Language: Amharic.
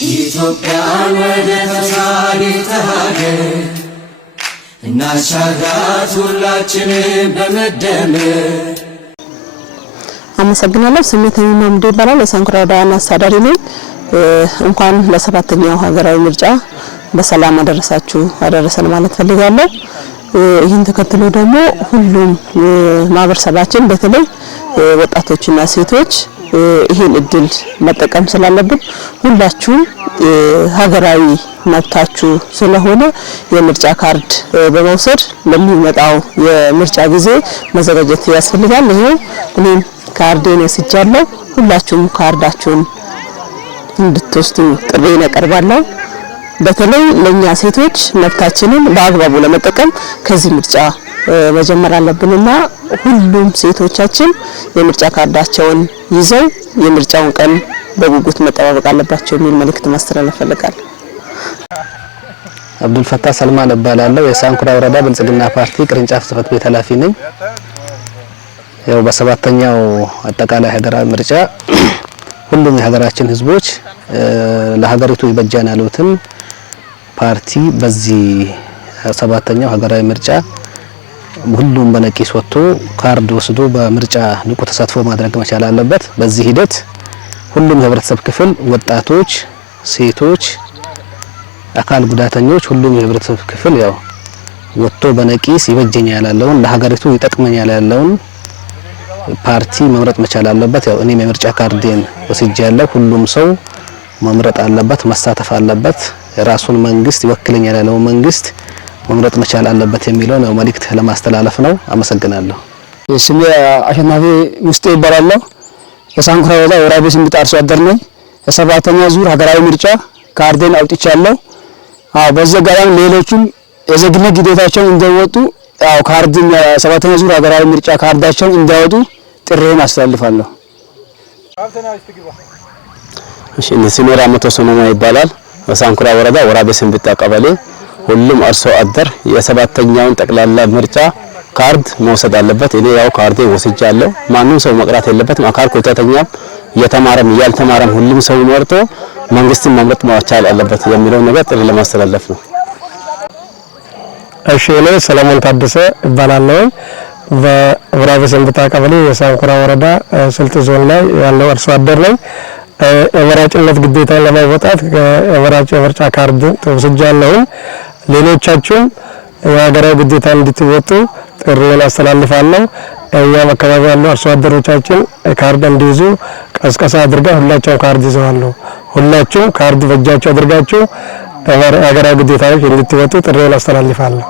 ኢትዮጵያን ወደ ተሻገረ ሀገር እናሻግራት ሁላችንም በመደመር። አመሰግናለሁ። ስሜተኛ ማምዴ ይባላል። የሳንኩራ ወረዳ ዋና አስተዳዳሪ ነኝ። እንኳን ለሰባተኛው ሀገራዊ ምርጫ በሰላም አደረሳችሁ አደረሰን ማለት ፈልጋለሁ። ይህን ተከትሎ ደግሞ ሁሉም ማህበረሰባችን በተለይ ወጣቶችና ሴቶች ይሄን እድል መጠቀም ስላለብን ሁላችሁም ሀገራዊ መብታችሁ ስለሆነ የምርጫ ካርድ በመውሰድ ለሚመጣው የምርጫ ጊዜ መዘጋጀት ያስፈልጋል። ይሄው እኔም ካርዴን ወስጃለሁ። ሁላችሁም ካርዳችሁን እንድትወስዱ ጥሪዬን አቀርባለሁ። በተለይ ለኛ ሴቶች መብታችንን በአግባቡ ለመጠቀም ከዚህ ምርጫ መጀመር አለብንና ሁሉም ሴቶቻችን የምርጫ ካርዳቸውን ይዘው የምርጫውን ቀን በጉጉት መጠባበቅ አለባቸው የሚል መልእክት ማስተላለፍ ፈልጋለሁ። አብዱል ፈታህ ሰልማን እባላለሁ። የሳንኩራ ወረዳ ብልጽግና ፓርቲ ቅርንጫፍ ጽህፈት ቤት ኃላፊ ነኝ። ያው በሰባተኛው አጠቃላይ ሀገራዊ ምርጫ ሁሉም የሀገራችን ህዝቦች ለሀገሪቱ ይበጃል ያሉትን ፓርቲ በዚህ ሰባተኛው ሀገራዊ ምርጫ ሁሉም በነቂስ ወጥቶ ካርድ ወስዶ በምርጫ ንቁ ተሳትፎ ማድረግ መቻል አለበት። በዚህ ሂደት ሁሉም የህብረተሰብ ክፍል ወጣቶች፣ ሴቶች፣ አካል ጉዳተኞች ሁሉም የህብረተሰብ ክፍል ያው ወጥቶ በነቂስ ይበጀኛል ያለውን ለሀገሪቱ ይጠቅመኛል ያለውን ፓርቲ መምረጥ መቻል አለበት። ያው እኔም የምርጫ ካርዴን ወስጃለሁ። ሁሉም ሰው መምረጥ አለበት፣ መሳተፍ አለበት። የራሱን መንግስት ይወክለኛል ያለውን መንግስት መምረጥ መቻል አለበት የሚለው ነው መልእክት ለማስተላለፍ ነው። አመሰግናለሁ። ስሜ አሸናፊ ውስጤ ይባላል። የሳንኩራ ወረዳ ወራቤ ስምጥ አርሶ አደር ነኝ። የሰባተኛ ዙር ሀገራዊ ምርጫ ካርዴን አውጥቻለሁ። በዚህ ጋር ሌሎችም የዜግነት ግዴታቸውን እንዲወጡ ካርድን የሰባተኛ ዙር ሀገራዊ ምርጫ ካርዳቸውን እንዲያወጡ ጥሪዬን አስተላልፋለሁ። እሺ ስሜ ራመቶ ሶማማ ይባላል። በሳንኩራ ወረዳ ወራቤ ስምጥ ቀበሌ ሁሉም አርሶ አደር የሰባተኛውን ጠቅላላ ምርጫ ካርድ መውሰድ አለበት። እኔ ያው ካርዴ ወስጃለሁ። ማንም ሰው መቅራት የለበትም። አካል ጉዳተኛም የተማረም ያልተማረም ሁሉም ሰው መርጦ መንግስትን መምረጥ መቻል አለበት የሚለው ነገር ጥሪ ለማስተላለፍ ነው። እሺ እኔ ሰለሞን ታደሰ እባላለሁ። በወራቤ ስምጥ ቀበሌ የሳንኩራ ወረዳ ስልጥ ዞን ላይ ያለው አርሶ አደር ነኝ። የመራጭነት ግዴታን ለማወጣት የመራጭ የምርጫ ካርድ ተወስጃለሁ። ሌሎቻችሁም የሀገራዊ ግዴታ እንድትወጡ ጥሪዬን አስተላልፋለሁ። እኛም አካባቢ ያለው አርሶ አደሮቻችን ካርድ እንዲይዙ ቀስቀሳ አድርገን ሁላችሁም ካርድ ይዘዋል። ሁላችሁም ካርድ በእጃችሁ አድርጋችሁ የሀገራዊ ግዴታዎች እንድትወጡ ጥሪዬን አስተላልፋለሁ።